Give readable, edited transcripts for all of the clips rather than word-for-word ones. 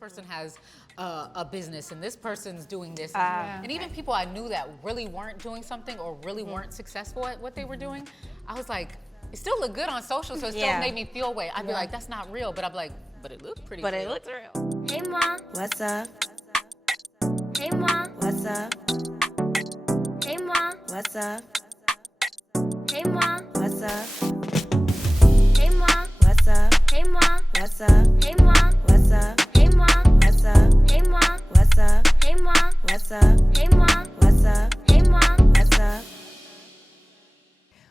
person has a business and this person's doing this. And even people I knew that really weren't doing something or really weren't successful at what they were doing, I was like, it still looked good on social, so it still made me feel away. I'd be like, that's not real, but I'm like, but it looked pretty real. But it looks real. Hey, Mom. What's up? Hey, Mom. What's up? Hey, Mom. What's up? Hey, Mom. What's up? Hey, Mom. What's up? Hey, Mom. What's up? Hey, Mom. What's up? Hey, Mom. What's up? Hey, Mom. What's up? Hey, Mom. What's up? Hey, Mom. What's up? Hey, Mom. What's up?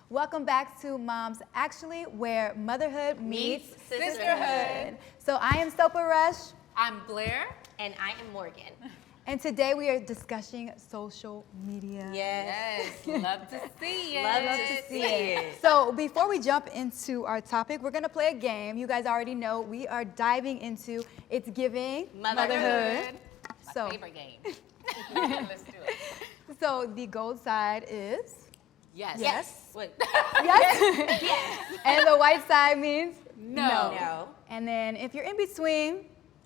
Welcome back to Moms Actually, where motherhood meets sisterhood. So I am Sopa Rush, I'm Blair. And I am Morgan. and today we are discussing social media. Yes. Love to see it. Love to see it. So before we jump into our topic, we're gonna play a game. You guys already know we are diving into It's Giving Motherhood. So, My favorite game. Let's do it. so the gold side is Yes. Wait. yes, and the white side means No. No. And then if you're in between,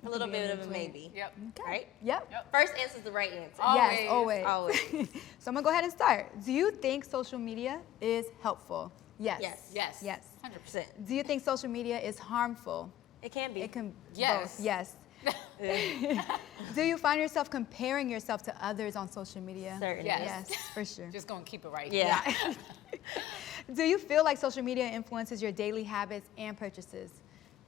A little bit of a maybe. Yep. Right? yep. First answer is the right answer. Always. Yes, always. Always. So I'm gonna go ahead and start. Do you think social media is helpful? Yes. Yes. Yes. Yes. 100%. Do you think social media is harmful? It can be. It can Yes. both. Yes. Do you find yourself comparing yourself to others on social media? Certainly. Yes. Yes, for sure. Just gonna keep it right. Yeah. Do you feel like social media influences your daily habits and purchases?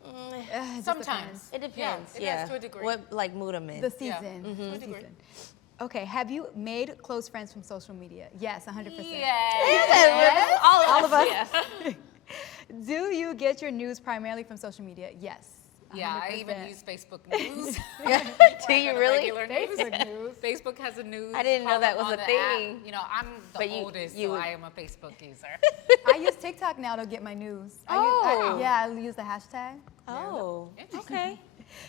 It just Sometimes. It depends. Yeah, it does to a degree. What like mood I'm in. depends. The season. To a The degree. season. Okay, have you made close friends from social media? Yes, 100%. Yes. All of us. Yeah. Do you get your news primarily from social media? Yes. Yeah, I even 100%. use Facebook News. Do you The really? regular news. Facebook news. Facebook has a news. I didn't know that was column a on the app. thing. You know, I'm the But you- oldest, you so would- I am a Facebook user. I use TikTok now to get my news. Oh. I use the hashtag. Oh. Interesting. Okay.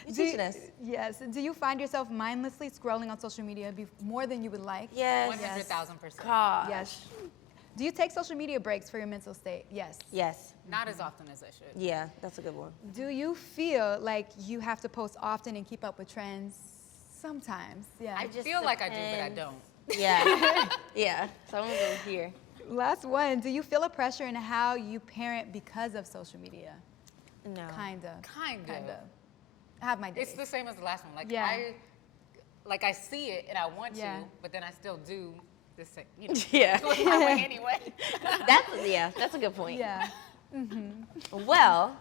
You're Do you- teaching us. Yes. Do you find yourself mindlessly scrolling on social media more than you would like? Yes. 100,000%. Gosh. Yes. Do you take social media breaks for your mental state? Yes. Yes. Not as often as I should. Yeah, that's a good one. Do you feel like you have to post often and keep up with trends? Sometimes. Yeah. I just feel like I do, but I depends. don't. Yeah. Yeah. So I'm gonna go here. Last one. Do you feel a pressure in how you parent because of social media? No. Kinda. Kinda. I have my days. It's the same as the last one. Like Yeah. I see it and I want Yeah. to, but then I still do the same. You know, Yeah. do it my way anyway. That's a good point. Yeah. Well,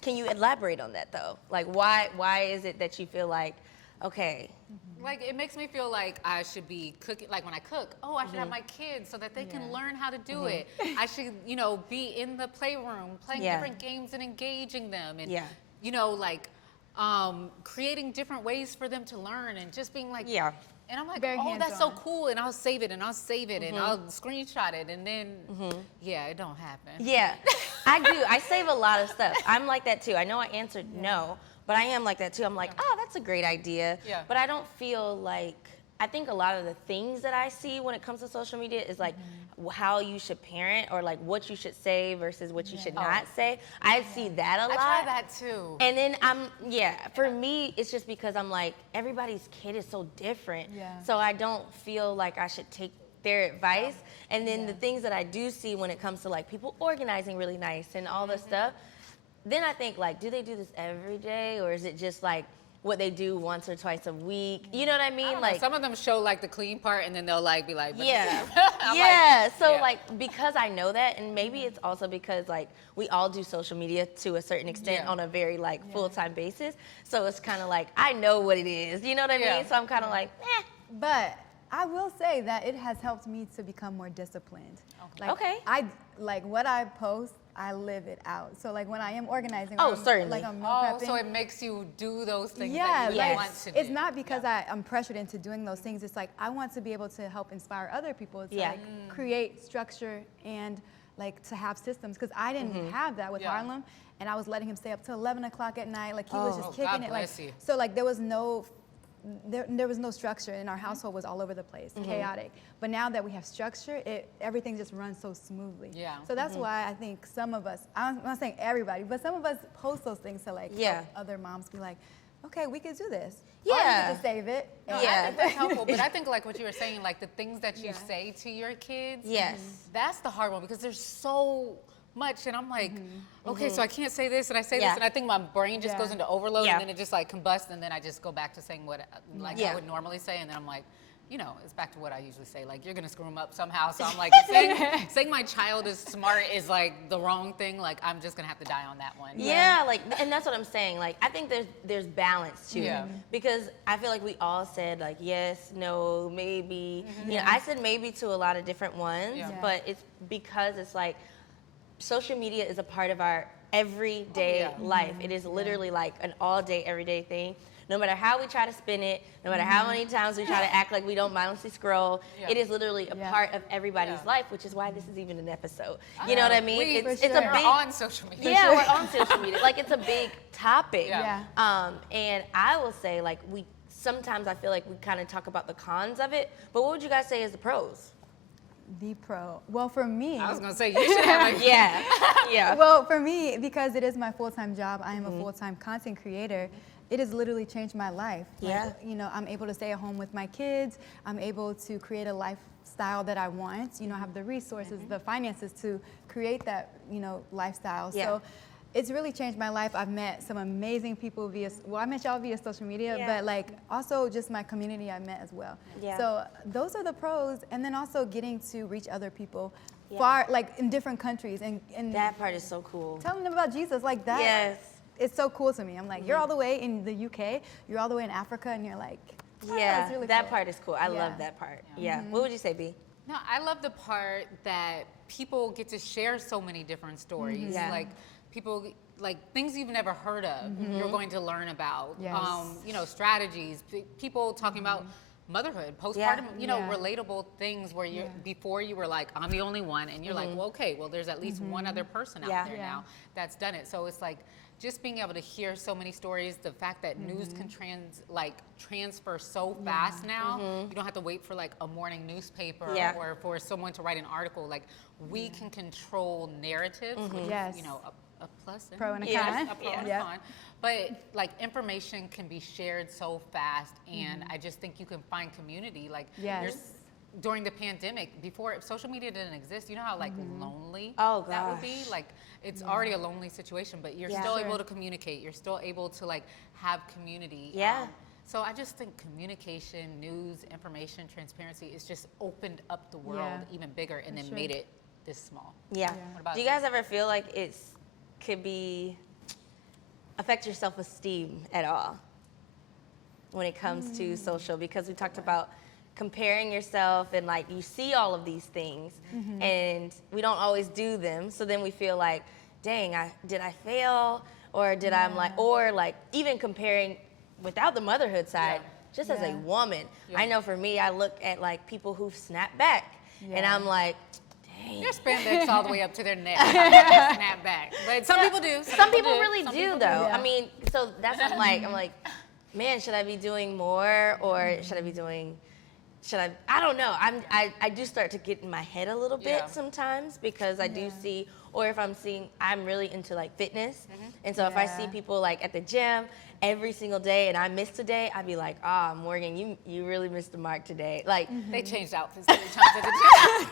can you elaborate on that though? Like why is it that you feel like, okay, Like it makes me feel like I should be cooking. Like when I cook, I should have my kids so that they can learn how to do it. I should, be in the playroom playing Yeah. different games and engaging them, and Yeah. creating different ways for them to learn and just being like, Yeah. And I'm like, Very that's so hands-on. cool, and I'll save it and I'll save it and I'll screenshot it, and then it don't happen. yeah, I do. I save a lot of stuff. I'm like that too. I know I answered no, but I am like that too. I'm like, oh, that's a great idea. Yeah. But I don't feel like, I think a lot of the things that I see when it comes to social media is like how you should parent or like what you should say versus what you should not say. I see that a lot. I try that too. And then for me, it's just because I'm like, everybody's kid is so different. Yeah. So I don't feel like I should take their advice. And then the things that I do see when it comes to like people organizing really nice and all this stuff, then I think like, do they do this every day or is it just like what they do once or twice a week? You know what I mean? I don't know, Like some of them show like the clean part, and then they'll like be like, but yeah. I'm Yeah. like, So yeah. like because I know that, and maybe it's also because like we all do social media to a certain extent Yeah. on a very like full-time basis. So it's kind of like I know what it is. You know what I Yeah. mean? So I'm kind of like, But I will say that it has helped me to become more disciplined. Like, Okay. I like what I post, I live it out. So like when I am organizing, Oh, or I'm, certainly. like I'm meal Oh, prepping. so it makes you do those things Yeah, that you like want to do. it's not because I'm pressured into doing those things. It's like I want to be able to help inspire other people to Yeah. like create structure and like to have systems. Because I didn't have that with Yeah. Harlem, and I was letting him stay up till 11 o'clock at night. Like he was just Oh, kicking God it. Like bless you. so like there was no. There was no structure, and our household was all over the place, chaotic. But now that we have structure, everything just runs so smoothly. Yeah. So that's why I think some of us, I'm not saying everybody, but some of us post those things to like Yeah. help other moms be like, okay, we could do this. Yeah. Or we could just save it. No, and- I think that's helpful, but I think like what you were saying, like the things that you say to your kids, Yes. that's the hard one because there's so much, and I'm like, okay, so I can't say this, and I say Yeah. this, and I think my brain just goes into overload, Yeah. and then it just like combusts, and then I just go back to saying what like I would normally say, and then I'm like, you know, it's back to what I usually say, like you're gonna screw them up somehow, so I'm like, saying my child is smart is like the wrong thing, like I'm just gonna have to die on that one. Yeah, like, and that's what I'm saying. Like, I think there's balance to Yeah. it because I feel like we all said like yes, no, maybe. You know, I said maybe to a lot of different ones, Yeah. but it's because it's like social media is a part of our everyday life. It is literally like an all-day, everyday thing. No matter how we try to spin it, no matter how many times we try to act like we don't mindlessly scroll, it is literally a part of everybody's life, which is why this is even an episode. You know what I mean? It's a We're big on social media. yeah, we're on social media. Like it's a big topic. Yeah. And I will say like sometimes I feel like we kind of talk about the cons of it, but what would you guys say is the pros? The pro. Well, for me. I was gonna say you should have like Yeah. Yeah. Well, for me, because it is my full-time job, I am a full-time content creator. It has literally changed my life. Yeah. Like, you know, I'm able to stay at home with my kids. I'm able to create a lifestyle that I want. You know, I have the resources, the finances to create that, you know, lifestyle. Yeah. So it's really changed my life. I've met some amazing people I met y'all via social media, Yeah. but like also just my community I met as well. Yeah. So those are the pros. And then also getting to reach other people Yeah. far, like in different countries and That part is so cool. telling them about Jesus like that. Yes. It's so cool to me. I'm like, you're all the way in the UK, you're all the way in Africa, and you're like, oh, Yeah. it's really That cool. part is cool. I love Yeah. that part. Yeah. What would you say, B? No, I love the part that people get to share so many different stories. Yeah. Like people, like things you've never heard of, you're going to learn about. Yes. You know, strategies. People talking about motherhood, postpartum. Yeah. You know, Yeah. relatable things where you before you were like, I'm the only one, and you're like, well, okay, well, there's at least one other person out Yeah. there Yeah. now that's done it. So it's like just being able to hear so many stories, the fact that news can transfer so fast now. You don't have to wait for like a morning newspaper Yeah. or for someone to write an article. Like we can control narratives, which Yes. is, you know, a plus and Pro and a Yeah. con. a pro and a Yeah. con. But like information can be shared so fast, and I just think you can find community. Like Yes. there's- during the pandemic, before social media didn't exist, you know how like lonely Oh, that would be? gosh. Like it's already a lonely situation, but you're Yeah. still Sure. able to communicate. You're still able to like have community. Yeah. So I just think communication, news, information, transparency is just opened up the world Yeah. even bigger and then sure. made it this small. Yeah. What about Do you you? guys ever feel like could be affect your self-esteem at all when it comes to social? Because we talked about comparing yourself and like you see all of these things and we don't always do them. So then we feel like, dang, did I fail? Or did I'm like, or like even comparing without the motherhood side, just as a Yeah. woman. I know for me, I look at like people who've snapped back and I'm like, dang. Their spandex all the way up to their neck. Snap back. But some people do. Some people really Some do people though. Yeah. I mean, so that's what I'm like, man, should I be doing more or should I be doing? I don't know. I do start to get in my head a little bit Yeah. sometimes because I do see, or if I'm really into like fitness. And so if I see Yeah. people like at the gym every single day and I missed a day, I'd be like, Morgan, you really missed the mark today. Like, They changed outfits 3 times at the gym.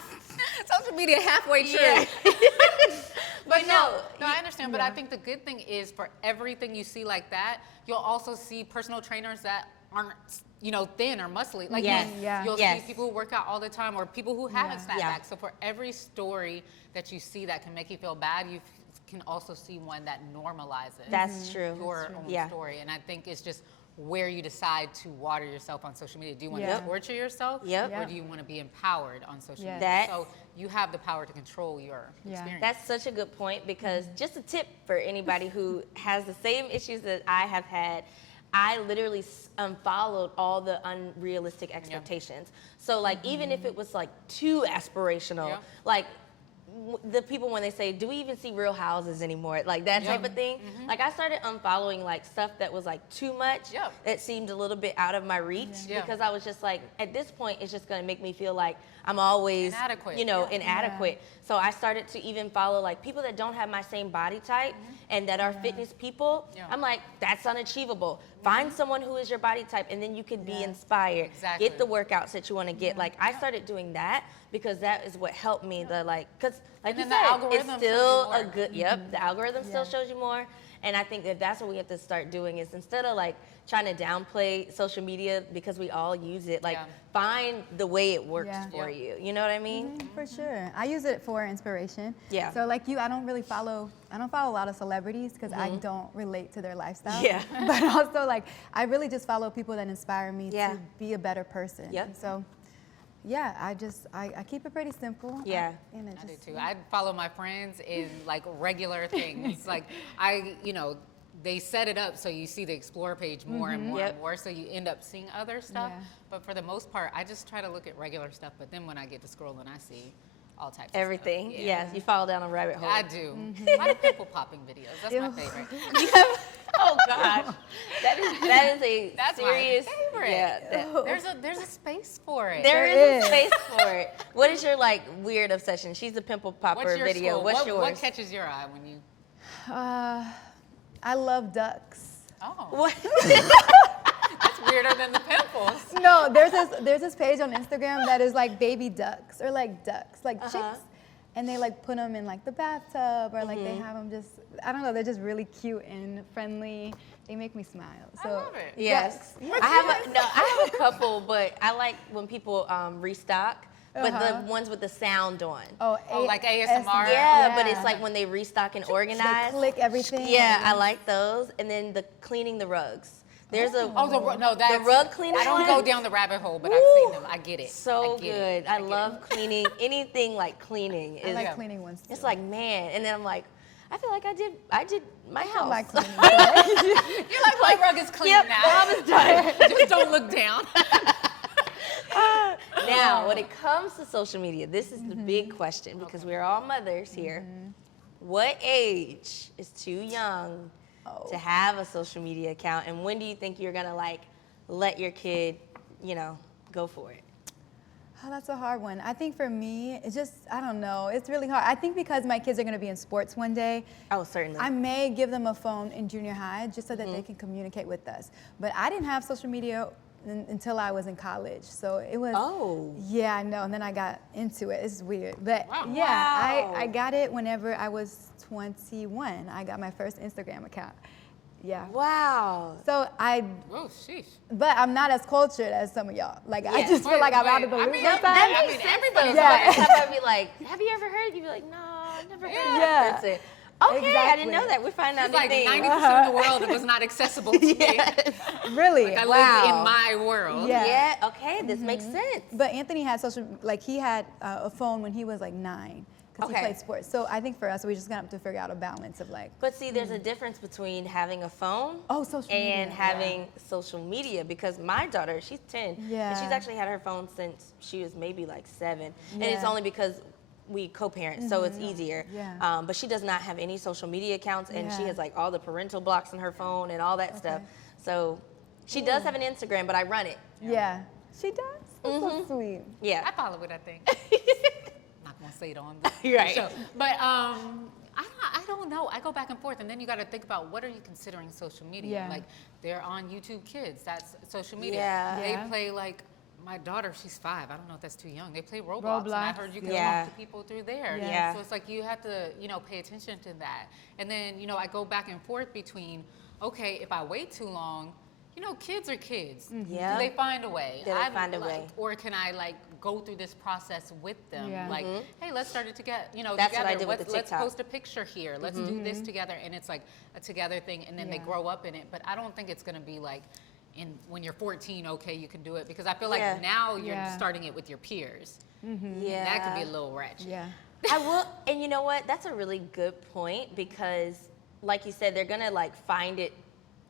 Social media halfway true. yeah. But no, no, I understand. But I think the good thing is for everything you see like that, you'll also see personal trainers that aren't, you know, thin or muscly. Like Yes. you'll Yes. see people who work out all the time or people who haven't snapped Yeah. back. So for every story that you see that can make you feel bad, you can also see one that normalizes That's true. your own Yeah. story. And I think it's just where you decide to water yourself on social media. Do you want Yeah. to torture yourself? Yep. Or do you want to be empowered on social Yes. media? That- So you have the power to control your Yeah. experience. That's such a good point because just a tip for anybody who has the same issues that I have had, I literally unfollowed all the unrealistic expectations. So like even if it was like too aspirational, Yeah. like the people when they say, do we even see Real Houses anymore? Like that Yeah. type of thing. Like I started unfollowing like stuff that was like too much. Yeah. That seemed a little bit out of my reach Yeah. because I was just like, at this point, it's just gonna make me feel like I'm always, Inadequate. you know, Yeah. inadequate. So I started to even follow like people that don't have my same body type and that are fitness people. Yeah. I'm like, that's unachievable. Find someone who is your body type, and then you can be inspired. Exactly. Get the workouts that you want to get. Like, I started doing that because that is what helped me. Because, like And you then the said, algorithm it's still shows you a more. good. Yep, the algorithm still shows you more. And I think that that's what we have to start doing is instead of like trying to downplay social media because we all use it, like find the way it works for you. You know what I mean? For sure. I use it for inspiration. Yeah. So like you, I don't follow a lot of celebrities because I don't relate to their lifestyle. Yeah. But also like, I really just follow people that inspire me Yeah. to be a better person. Yep. So yeah, I keep it pretty simple. Yeah. And it I do just, too. I follow my friends in like regular things. Like they set it up so you see the explore page more and more and more, so you end up seeing other stuff. Yeah. But for the most part, I just try to look at regular stuff. But then when I get to scrolling, I see all types Everything. of stuff. Yes, you fall down a rabbit hole. I do. A lot of pimple popping videos. That's my favorite. Oh gosh, that is a That's serious. my favorite. Yeah, There's a space for it. there is a space for it. What is your like weird obsession? She's a pimple popper What's your video. school? What's yours? What catches your eye when you? I love ducks. Oh, What? that's weirder than the pimples. No, there's this page on Instagram that is like baby ducks or like ducks, like chicks. And they like put them in like the bathtub or like they have them just, I don't know, they're just really cute and friendly. They make me smile. So I love it. Yes. I have a couple, but I like when people restock, but the ones with the sound on. Oh, like ASMR? Yeah, but it's like when they restock and organize. They click everything. Yeah, I like those. And then the cleaning the rugs. There's the rug cleaning I don't one? go down the rabbit hole, but I've seen them. I get it. So I get good. it. I love cleaning. Anything like cleaning I is like cleaning ones too. it's like, man. And then I'm like, I feel like I did my house. I like cleaning. You're like, my rug is clean Yep, now. Bob is done. Just don't look down. Now, when it comes to social media, this is the big question because we're all mothers here. What age is too young to have a social media account, and when do you think you're gonna like let your kid, go for it? Oh, that's a hard one. I think for me, it's just, I don't know. It's really hard. I think because my kids are going to be in sports one day, Oh, certainly. I may give them a phone in junior high just so that they can communicate with us. But I didn't have social media until I was in college. So it was, yeah, I know. And then I got into it. It's weird. But yeah, I got it whenever I was 21. I got my first Instagram account. Yeah. Wow. So Oh, sheesh. but I'm not as cultured as some of y'all. Like, I just feel like I'm out of the loop sometimes. That makes sense. everybody's Everybody's I'd be like, have you ever heard? You'd be like, no, I've never heard Yeah. that person. Okay, I didn't know Exactly. that. We find out It's like new things. 90% of the world that was not accessible to me. Really? I Wow. live in my world. Yeah. Yeah, okay, this makes sense. But Anthony had he had a phone when he was like 9 because Okay. he played sports. So I think for us, we just gonna have to figure out a balance of like, But see, there's a difference between having a phone social media. and having social media because my daughter, she's 10, and Yeah. she's actually had her phone since she was maybe like 7. And it's Yeah. only because we co-parent, so it's easier. Yeah. But she does not have any social media accounts, and she Yeah. has like all the parental blocks on her phone and all that stuff. So she does have an Instagram, but I run it. Yeah. She does? That's so sweet. Yeah. I follow it, I think. Not gonna say it on the Right. show. But I don't know. I go back and forth, and then you got to think about what are you considering social media? Yeah. Like they're on YouTube Kids. That's social media. Yeah. They Yeah. play like my daughter. She's 5. I don't know if that's too young. They play Roblox, and I Roblox. heard you can Yeah. talk to people through there. Yeah. So it's like you have to pay attention to that. And then I go back and forth between if I wait too long. Kids are kids. Yeah. Do they find a way? Do they find a way? Or can I go through this process with them? Yeah. Like, hey, let's start it together. That's together. what I did with the Let's TikTok. post a picture here. Let's do this together, and it's like a together thing, and then they Yeah. grow up in it. But I don't think it's gonna be like, when you're 14, okay, you can do it because I feel like Yeah. now you're Yeah. starting it with your peers. Yeah. That could be a little ratchet. Yeah. I will, and you know what? That's a really good point because, like you said, they're gonna like find it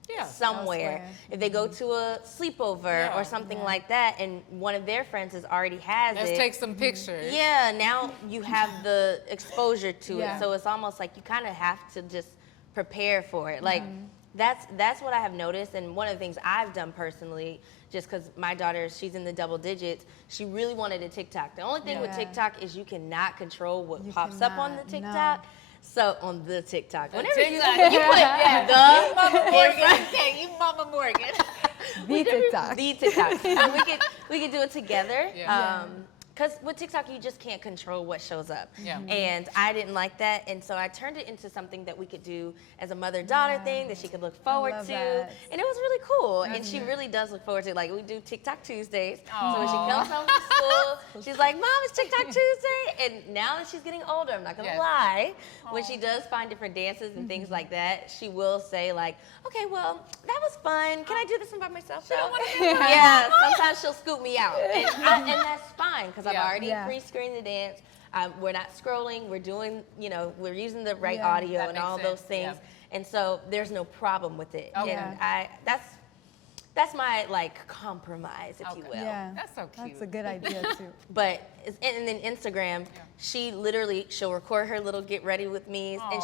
Yeah. somewhere. Elsewhere. If they go to a sleepover Yeah. or something like that, and one of their friends already has Let's it. take some pictures. Yeah, now you have the exposure to Yeah. it, so it's almost like you kind of have to just prepare for it. Like that's what I have noticed, and one of the things I've done personally, just because my daughter, she's in the double digits, she really wanted a TikTok. The only thing with Yeah. TikTok is you cannot control what You pops up on the cannot, no. TikTok. So on the TikTok, whenever TikTok, you put the Mama Morgan. Okay, you Mama Morgan. The TikTok. The TikTok. So we could do it together. Yeah. Because with TikTok, you just can't control what shows up. Yeah. And I didn't like that. And so I turned it into something that we could do as a mother-daughter thing that she could look forward love to. that. And it was really cool. And she really does look forward to it. Like, we do TikTok Tuesdays. So when she comes home from school, she's like, Mom, it's TikTok Tuesday. And now that she's getting older, I'm not going to lie, when she does find different dances and things like that, she will say, like, okay, well, that was fun. Can I do this one by myself, though? Yeah, sometimes she'll scoop me out. And that's fine, because I've already pre-screened the dance. We're not scrolling. We're doing, we're using the right audio and all those things. Yeah. And so there's no problem with it. Okay. And that's my compromise, if you will. Yeah, That's so cute. That's a good idea too. But and then Instagram, she'll record her little get ready with me's, and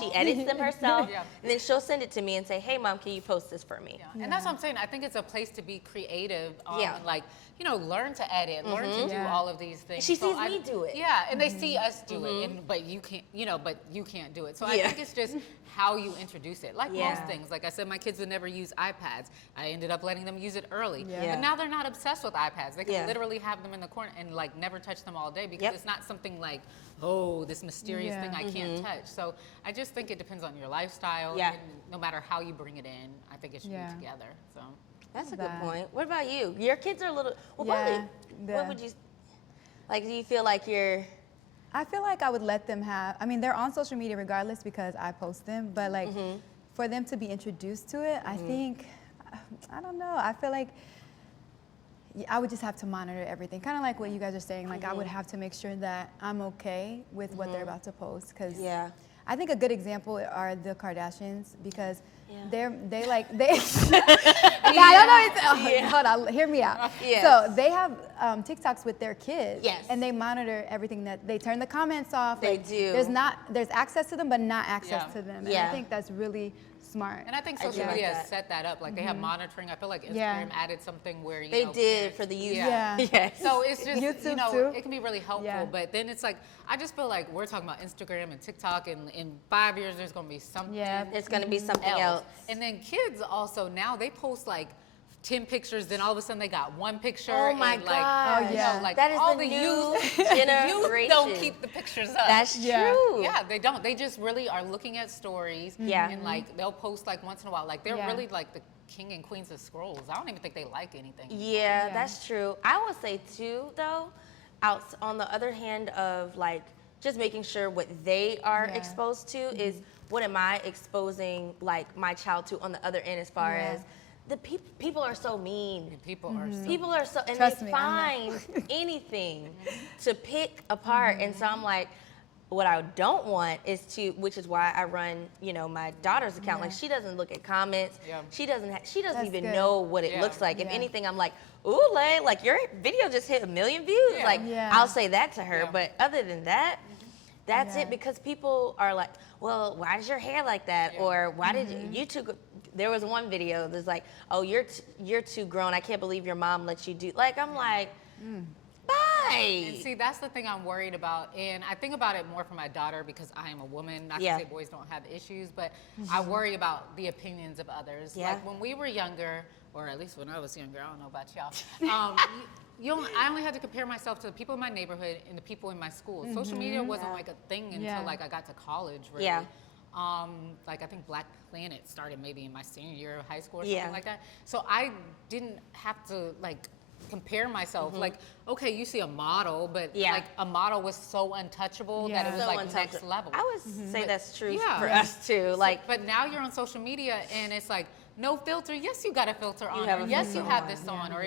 she edits them herself, and then she'll send it to me and say, hey Mom, can you post this for me? And that's what I'm saying. I think it's a place to be creative. Learn to edit, learn to do all of these things. She sees me do it. Yeah, and they see us do it, but you can't do it. So I think it's just how you introduce it. Like most things, like I said, my kids would never use iPads. I ended up letting them use it early. But now they're not obsessed with iPads. They can literally have them in the corner and never touch them all day because it's not something like, this mysterious thing I can't touch. So I just think it depends on your lifestyle. And no matter how you bring it in, I think it should be together. So. That's a good point. What about you? Your kids are a little, what would you, do you feel like you're? I feel like I would let them they're on social media regardless because I post them, but for them to be introduced to it, I think, I don't know, I feel like I would just have to monitor everything. Kind of like what you guys are saying, I would have to make sure that I'm okay with what they're about to post, because I think a good example are the Kardashians, because hold on, hear me out. So they have TikToks with their kids, and they monitor everything that they turn the comments off. They do. There's access to them, but not access to them. And I think that's really smart. And I think social media has set that up. They have monitoring. I feel like Instagram added something where they did for the youth. So it's just YouTube too. It can be really helpful. But then it's I just feel like we're talking about Instagram and TikTok, and in 5 years there's gonna be something. It's gonna be something else. And then kids also now they post 10 pictures, then all of a sudden they got one picture. Oh my God. That is all the the new youth generation. don't keep the pictures up. That's true. Yeah, they don't. They just really are looking at stories. And they'll post once in a while. They're really the king and queens of scrolls. I don't even think they like anything. Yeah, that's true. I would say too, though, on the other hand of just making sure what they are exposed to is what am I exposing my child to on the other end, as far as the people are so mean. People People are so, and Trust they me, find anything to pick apart. And so I'm like, what I don't want is which is why I run, my daughter's account. She doesn't look at comments. She doesn't even know what it looks like. If anything, I'm like, ooh, your video just hit 1 million views. I'll say that to her. But other than that, that's it, because people are like, well, why is your hair like that? Or why did you two? There was one video that's like, oh, you're too grown. I can't believe your mom lets you do. I'm like, bye. And see, that's the thing I'm worried about. And I think about it more for my daughter because I am a woman. Not to say boys don't have issues, but I worry about the opinions of others. When we were younger, or at least when I was younger, I don't know about y'all. I only had to compare myself to the people in my neighborhood and the people in my school. Social media wasn't a thing until I got to college, really. I think Black Planet started maybe in my senior year of high school or something like that. So I didn't have to compare myself. Okay, you see a model, but a model was so untouchable that it was next level. I would say that's true for us too. But now you're on social media and it's no filter. Yes, you got a filter on. Yes, you have this on, or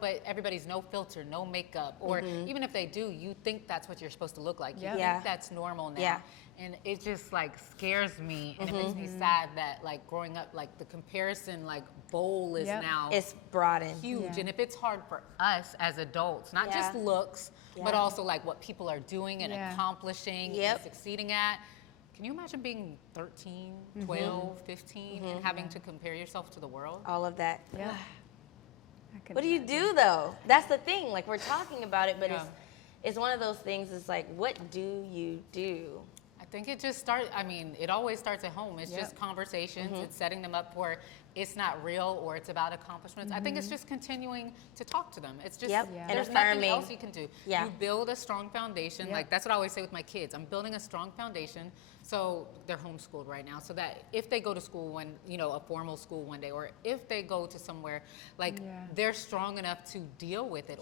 but everybody's no filter, no makeup, or even if they do, you think that's what you're supposed to look like. You think that's normal now. And it just scares me, and it makes me sad that growing up, the comparison bowl is now it's broadened, huge. And if it's hard for us as adults, not just looks, but also what people are doing and accomplishing and succeeding at. Can you imagine being 13, 12, 15 and having to compare yourself to the world? All of that. Yeah. What do you do though? That's the thing. We're talking about it, but it's one of those things. It's what do you do? I think it just starts, I mean, it always starts at home. It's just conversations. It's setting them up for it's not real or it's about accomplishments. I think it's just continuing to talk to them. It's just, And there's nothing affirming. else you can do. Yeah. You build a strong foundation. Like, that's what I always say with my kids. I'm building a strong foundation. So they're homeschooled right now. So that if they go to school one, you know, a formal school one day, or if they go to somewhere, like, they're strong enough to deal with it.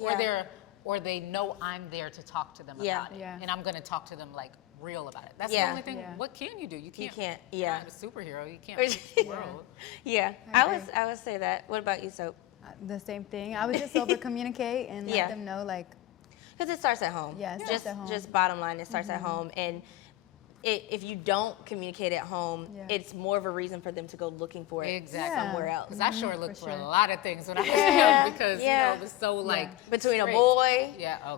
Or they know I'm there to talk to them about it. And I'm going to talk to them, like, real about it. That's the only thing. What can you do? You can't. You're not a superhero. You can't fix the world. I would say that. What about you, Soap? The same thing. I would just over communicate and let them know, like, because it starts at home. Yeah, it starts at home. Just bottom line, it starts at home. And if you don't communicate at home, it's more of a reason for them to go looking for it somewhere else. Because I sure looked for a lot of things when I was young because, you know, it was so, like, between straight. a boy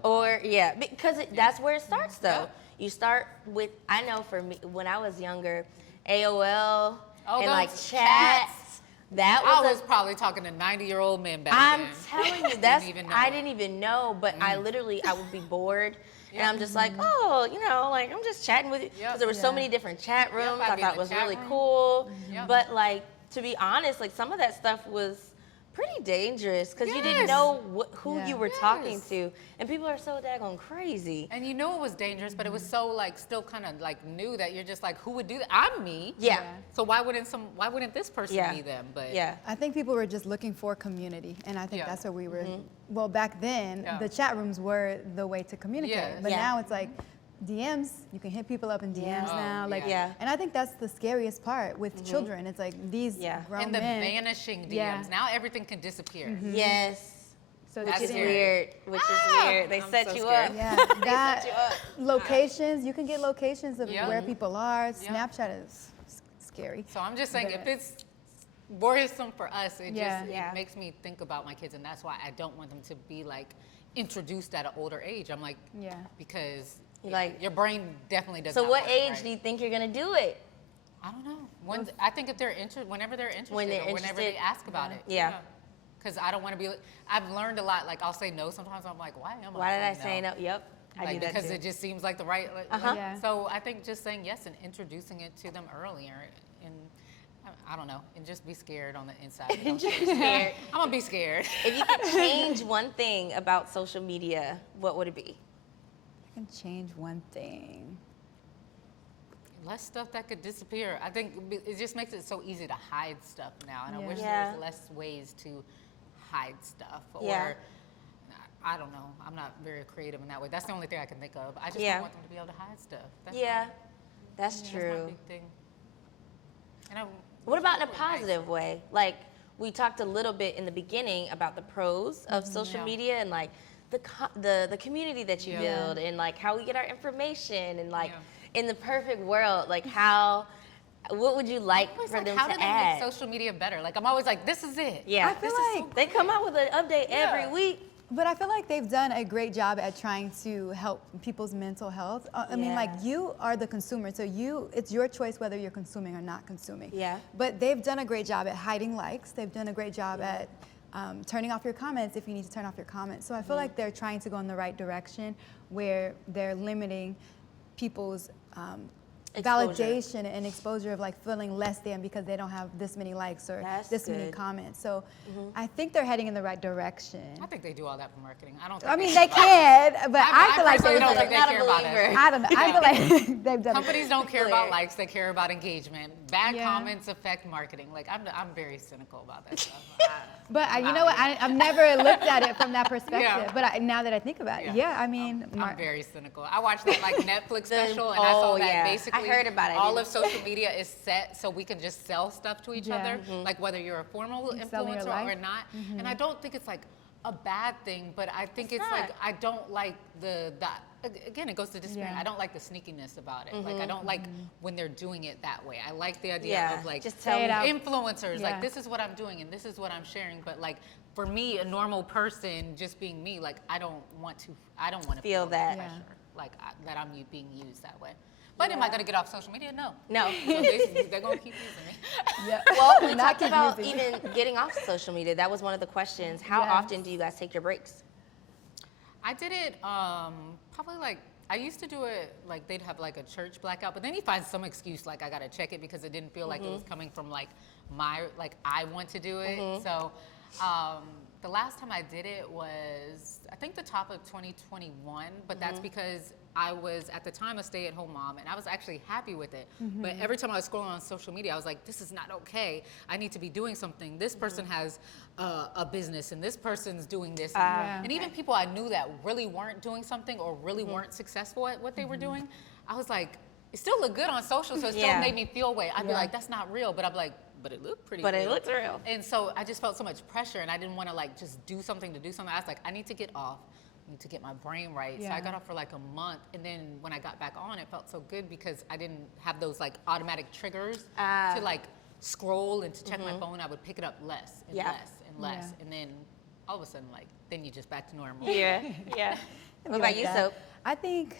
or, because that's where it starts, though. You start with, I know for me, when I was younger, AOL and, like, chats. That was probably talking to 90-year-old men back I'm then. telling you, I didn't even know, but I would be bored. And I'm just like, oh, you know, like, I'm just chatting with you. Because there were so many different chat rooms. I thought it was really cool. But, like, to be honest, like, some of that stuff was pretty dangerous because you didn't know who you were talking to. And people are so daggone crazy. And you knew it was dangerous, but it was so, like, still kind of, like, new that you're just like, who would do that? I'm me. So why wouldn't this person be them? But I think people were just looking for community, and I think that's what we were. Well, back then, the chat rooms were the way to communicate, but now it's like DMs. You can hit people up in DMs now, like, and I think that's the scariest part with children. It's like these grown and the men. vanishing DMs. Now everything can disappear. Yes. So Which is scary. weird. They set you up. Yeah, that locations. You can get locations of where people are. Snapchat is scary. So I'm just saying, if it's worrisome for us, it makes me think about my kids, and that's why I don't want them to be, like, introduced at an older age. I'm like, because like your brain definitely doesn't. So what age do you think you're gonna do it? I don't know. I think if they're whenever they're interested, or whenever they ask about it. Because I don't want to be. I've learned a lot. Like, I'll say no sometimes. I'm like, why did I say no? Yep. I do that because too. it just seems like the right. So I think just saying yes and introducing it to them earlier, and I don't know, and just be scared on the inside. Scared. I'm gonna be scared. If you could change one thing about social media, what would it be? I can change one thing. Less stuff that could disappear. I think it just makes it so easy to hide stuff now, and I wish there was less ways to hide stuff. Or I don't know. I'm not very creative in that way. That's the only thing I can think of. I just don't want them to be able to hide stuff. That's true. That's my big thing. And what about in a positive way? Like, we talked a little bit in the beginning about the pros of social media and, like, the community that you build and, like, how we get our information and, like, in the perfect world, like, what would you like for them to add? How do they make social media better? Like, I'm always like, this is it. Yeah. I feel like they come out with an update every week. But I feel like they've done a great job at trying to help people's mental health. I mean, like, you are the consumer, so it's your choice whether you're consuming or not consuming. Yeah. But they've done a great job at hiding likes. They've done a great job at turning off your comments if you need to turn off your comments. So I feel like they're trying to go in the right direction where they're limiting people's validation and exposure of, like, feeling less than because they don't have this many likes or this many comments. So I think they're heading in the right direction. I think they do all that for marketing. I mean, they can, but I feel like they they don't think they care about us. I don't know. I feel like they've done Companies don't care about likes, they care about engagement. Bad comments affect marketing. Like, I'm very cynical about that stuff. But you know what? I've never looked at it from that perspective. But now that I think about it, I mean, I'm very cynical. I watched that, like, Netflix special, and I saw that basically I heard about it. all of social media is set so we can just sell stuff to each other, like whether you're a formal influencer or not. And I don't think it's, like, a bad thing, but I think it's like, I don't like again, it goes to disappearing. I don't like the sneakiness about it. Like, I don't like when they're doing it that way. I like the idea of, like, just tell it out. Influencers, like, this is what I'm doing and this is what I'm sharing. But, like, for me, a normal person just being me, like, I don't want to feel that pressure, like, that I'm being used that way. But am I going to get off social media? No. No. So they're going to keep using me. Well, we talked about even getting off social media. That was one of the questions. How often do you guys take your breaks? I did it probably like I used to do it like they'd have like a church blackout, but then you find some excuse like I gotta check it because it didn't feel like it was coming from like I want to do it. So the last time I did it was I think the top of 2021, but that's because I was at the time a stay-at-home mom and I was actually happy with it. But every time I was scrolling on social media, I was like, this is not okay. I need to be doing something. This person has a business and this person's doing this. And even people I knew that really weren't doing something or really weren't successful at what they were doing, I was like, it still looked good on social, so it still made me feel away. I'd be like, that's not real, but I'm like, but it looked pretty real. But it looked real. And so I just felt so much pressure and I didn't want to like just do something to do something. I was like, I need to get off. I need to get my brain right. So I got off for like a month, and then when I got back on, it felt so good because I didn't have those like automatic triggers to like scroll and to check my phone. I would pick it up less and less and less, and then all of a sudden, like, then you're just back to normal. Yeah. What about you, Soap? I think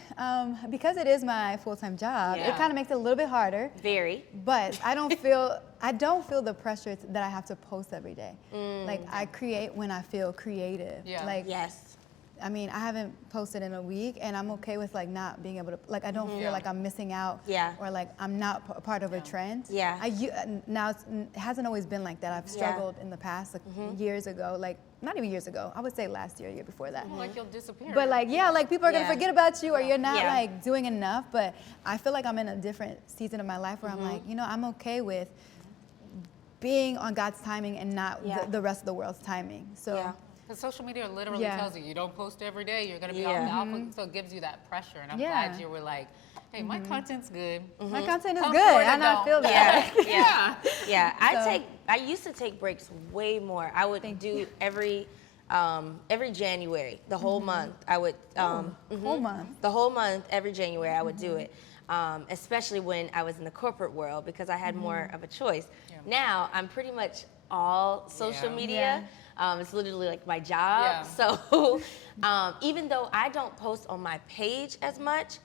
because it is my full-time job, it kind of makes it a little bit harder. Very. But I don't feel the pressure that I have to post every day. Like I create when I feel creative. Like yes. I mean, I haven't posted in a week, and I'm okay with like not being able to, like I don't feel like I'm missing out, or like I'm not part of a trend. Now it hasn't always been like that. I've struggled in the past, like years ago, like not even years ago. I would say last year, year before that. Like you'll disappear. But like like people are gonna forget about you, or you're not like doing enough. But I feel like I'm in a different season of my life where I'm like, I'm okay with being on God's timing and not the rest of the world's timing. So. Because social media literally tells you don't post every day, you're going to be off the alpha, so it gives you that pressure. And I'm glad you were like, hey, my content's good. My content is good, and I feel that. I used to take breaks way more. I would do every January, the whole month. I would whole month. The whole month, every January, I would do it. Especially when I was in the corporate world because I had more of a choice. Now I'm pretty much all social media. It's literally like my job. So even though I don't post on my page as much,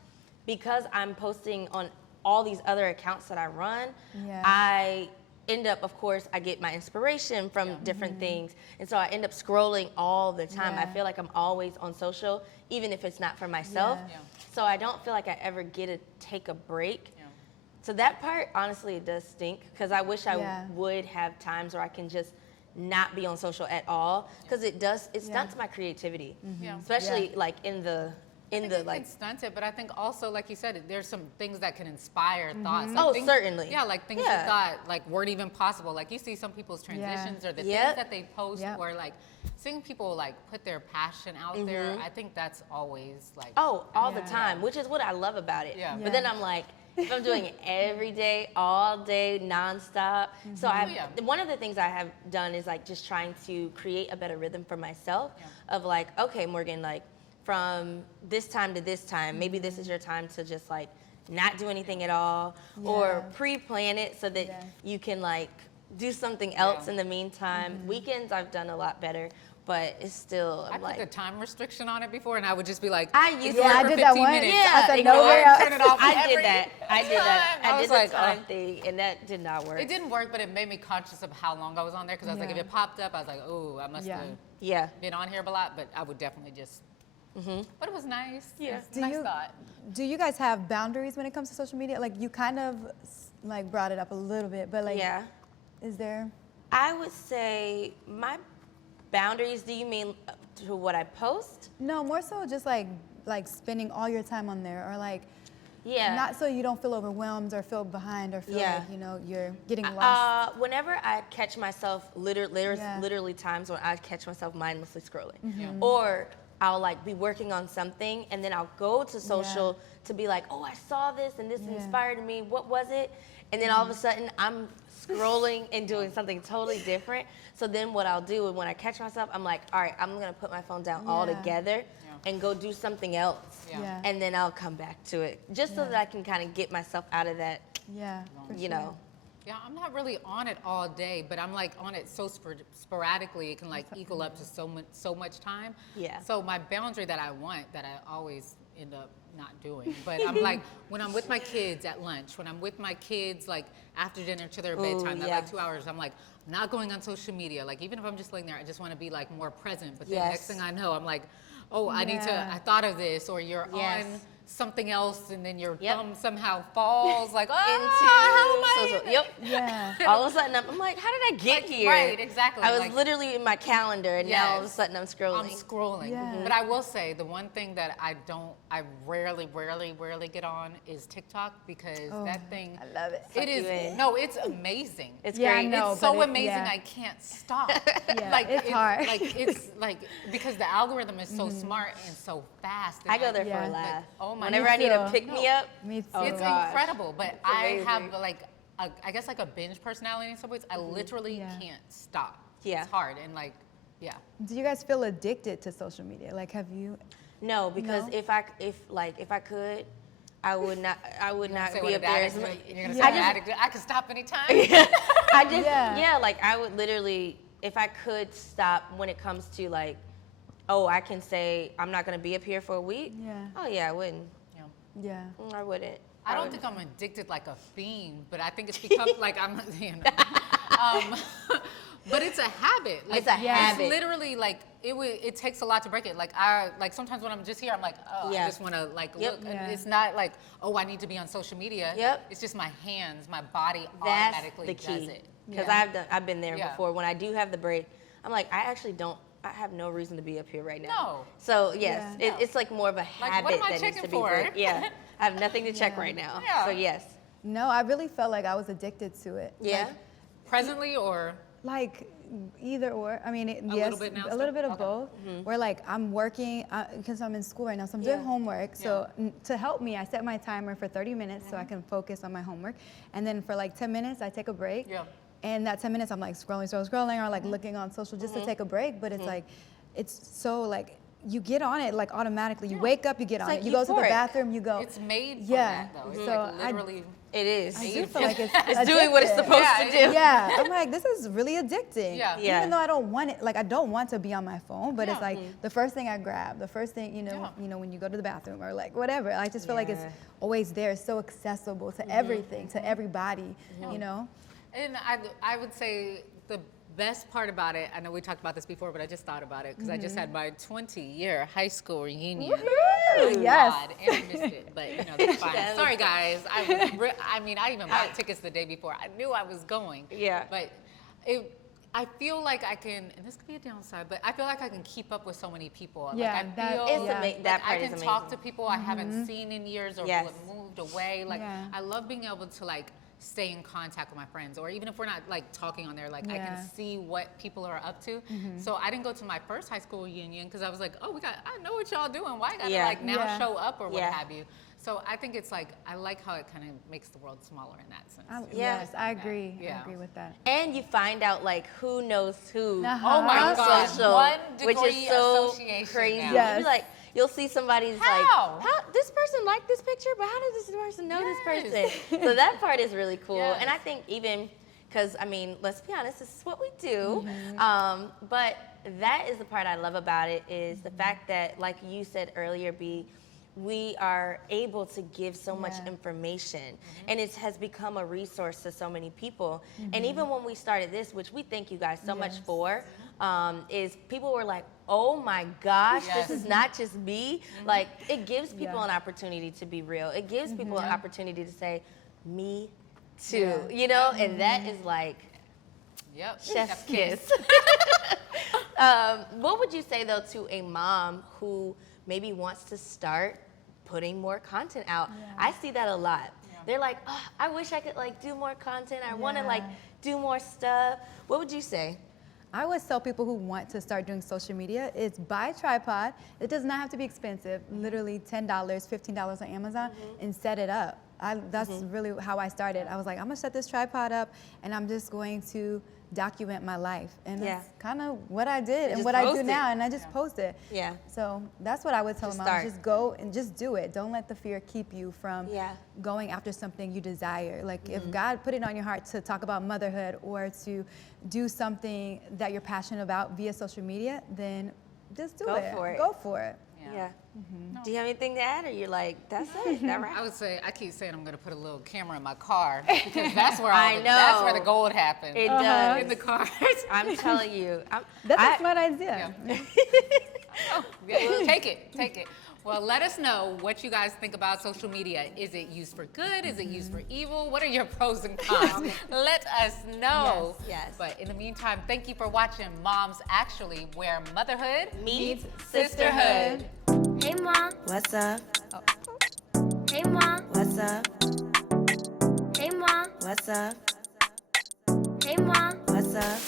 because I'm posting on all these other accounts that I run, I end up, of course, I get my inspiration from different things. And so I end up scrolling all the time. I feel like I'm always on social, even if it's not for myself. So I don't feel like I ever get to take a break. So that part, honestly, it does stink because I wish I would have times where I can just not be on social at all because it stunts my creativity, especially like in the like. It stunts it, but I think also, like you said, there's some things that can inspire thoughts. Like things, certainly. Yeah, like things you thought like weren't even possible. Like you see some people's transitions or the things that they post, or like seeing people like put their passion out there. I think that's always like all the time, which is what I love about it. But then I'm like, if I'm doing it every day, all day, nonstop. So one of the things I have done is like just trying to create a better rhythm for myself of like, okay, Morgan, like from this time to this time, maybe this is your time to just like not do anything at all or pre-plan it so that you can like do something else in the meantime. Weekends I've done a lot better. But it's still, I put the time restriction on it before, and I would just be like, I used to I did that one. minutes. I said turn it off. I did that. I did like, the time thing, and that did not work. It didn't work, but it made me conscious of how long I was on there because I was like, if it popped up, I was like, oh, I must have been on here a lot. But I would definitely just. But it was nice. Yeah, nice thought. Do you guys have boundaries when it comes to social media? Like you kind of like brought it up a little bit, but like, is there? I would say my boundaries. Do you mean to what I post? No, more so just like spending all your time on there, or like not so you don't feel overwhelmed or feel behind or feel like you're getting lost. Whenever I catch myself, literally times when I catch myself mindlessly scrolling, or I'll like be working on something and then I'll go to social to be like, oh, I saw this and this inspired me. What was it? And then all of a sudden I'm scrolling and doing something totally different. So then what I'll do when I catch myself, I'm like, all right, I'm gonna put my phone down altogether and go do something else. And then I'll come back to it just so that I can kind of get myself out of that, you know. Yeah, I'm not really on it all day, but I'm like on it so sporadically, it can like equal up to so much time. So my boundary that I want, that I always end up not doing, but I'm like, when I'm with my kids at lunch, when I'm with my kids like after dinner to their bedtime, that like 2 hours, I'm like, I'm not going on social media. Like even if I'm just laying there, I just want to be like more present. But then next thing I know, I'm like, oh, I need to, I thought of this, or you're on something else, and then your Yep. thumb somehow falls. Like, how am I? Into social. Yep. Yeah. All of a sudden, I'm like, how did I get here? Right, exactly. I was like, literally in my calendar, and now all of a Yes. sudden I'm scrolling. I'm scrolling. Yeah. But I will say the one thing that I rarely get on is TikTok, because that thing. I love it. It is, you in. no, it's amazing. It's Yeah, I great. know. It's so but amazing, yeah. I can't stop. Yeah, it's hard. It's like, because the algorithm is so smart and so fast. And I go there for Yeah. a laugh. Oh my Whenever Me I need to too. pick me up, Me too. Oh, it's gosh. incredible, but I have amazing. like, I guess like a binge personality in some ways. I literally Yeah. can't stop. Yeah. It's hard, and like, yeah. Do you guys feel addicted to social media? Like, have you? no, because No? if I could, I would not Say be what up an there. addict- as much. You're gonna say Yeah. an addict. I can stop anytime. I just Yeah. like I would literally, if I could stop when it comes to like, oh, I can say I'm not gonna be up here for a week. Yeah. Oh yeah, I wouldn't. Yeah. Yeah. I wouldn't. I don't think I'm addicted like a fiend, but I think it's become like I'm, you know. But it's a habit. Like, It's a habit. It's literally like it takes a lot to break it. Like sometimes when I'm just here, I'm like, oh, Yeah. I just want to like Yep. look. Yeah. And it's not like, oh, I need to be on social media. Yep. It's just my hands, my body That's automatically the does key. it. Because Yeah. I've been there Yeah. before. When I do have the break, I'm like, I have no reason to be up here right now. No. So yes, Yeah. it's like more of a Like, habit what am I that needs checking to be for? break. Yeah. I have nothing to check Yeah. right now. Yeah. So yes. No, I really felt like I was addicted to it. Yeah. Presently or Like either or. I mean, little yes, bit now a little still? bit of Okay. both. Where like I'm working because I'm in school right now, so I'm doing Yeah. homework. So to help me, I set my timer for 30 minutes so I can focus on my homework, and then for like 10 minutes I take a break. Yeah. And that 10 minutes I'm like scrolling or like looking on social just to take a break. But it's like, it's so like you get on it like automatically. You wake up, you get on like it. You go to the euphoric. bathroom, you go. it's made for Yeah. that though. It's So like literally. It is. I do feel like it's It's doing what it's addictive. supposed Yeah, to do. Yeah, I'm like, this is really addicting. Yeah. Yeah. Even though I don't want it, like I don't want to be on my phone, but it's Yeah. like the first thing I grab, the first thing, you know, when you go to the bathroom or like whatever. I just feel like it's Yeah. always there. It's so accessible to everything, to everybody, you know? And I would say the best part about it, I know we talked about this before, but I just thought about it because I just had my 20-year high school reunion. Woohoo! Yes. God, and I missed it, but you know, that's fine. That was Sorry, guys. I mean, I even bought tickets the day before. I knew I was going. Yeah. But I feel like I can, and this could be a downside, but I feel like I can keep up with so many people. Yeah, like I that- feel It's Yeah. that like part I is can talk to amazing. people I haven't seen in years or Yes. who have moved away. Like Yeah. I love being able to like stay in contact with my friends, or even if we're not like talking on there, like I Yeah. can see what people are up to. So I didn't go to my first high school reunion because I was like, oh, I know what y'all doing. Why I gotta Yeah. like now Yeah. show up or what Yeah. have you. So I think it's like I like how it kind of makes the world smaller in that sense. too. Yeah. Yes, I agree. I Yeah. agree with that. And you find out like who knows who Uh-huh. Oh my on God, social, one which degree is so association crazy. now. Yes. You'll be like, you'll see somebody's How? like, how this person liked this picture, but how did this person know Yes. this person? So that part is really cool. Yes. And I think even because I mean, let's be honest, this is what we do. Mm-hmm. But that is the part I love about it is the fact that, like you said earlier, B, we are able to give so much Yeah. information, and it has become a resource to so many people. And even when we started this, which we thank you guys so much for, is people were like, oh my gosh, Yes. this is not just me. Like, it gives people Yeah. an opportunity to be real. It gives people an opportunity to say, me too, Yeah. you know? And that is like, Yep. chef's kiss. What would you say though to a mom who maybe wants to start putting more content out? I see that a lot. They're like, oh, I wish I could like do more content. I want to like Yeah. do more stuff. What would you say? I always tell people who want to start doing social media, it's buy a tripod. It does not have to be expensive, literally $10, $15 on Amazon, and set it up. That's really how I started. I was like, I'm gonna set this tripod up and I'm just going to document my life. And Yeah. that's kind of what I did and just what I post do it. now, and I just post it. Yeah. So that's what I would tell Just moms, start. just go and just do it. Don't let the fear keep you from Yeah. going after something you desire. Like if God put it on your heart to talk about motherhood or to do something that you're passionate about via social media, then just do Go it. for it. Go for it. Yeah. Do you have anything to add, or you're like, that's it? That I right? would say I keep saying I'm gonna put a little camera in my car because that's where I that's where the know. gold happens. It does. In the cars. I'm telling you. That's a smart idea. Oh, yeah, take it. Well, let us know what you guys think about social media. Is it used for good? Is it used for evil? What are your pros and cons? Let us know. Yes. But in the meantime, thank you for watching Moms Actually, where motherhood Meets sisterhood. Hey mom, What's up? hey mom, What's up? hey mom, What's up? hey mom, What's up?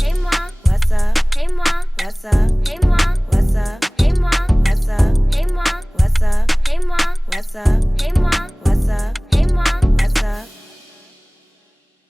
hey mom, What's up? hey mom, What's up? hey mom. What's up?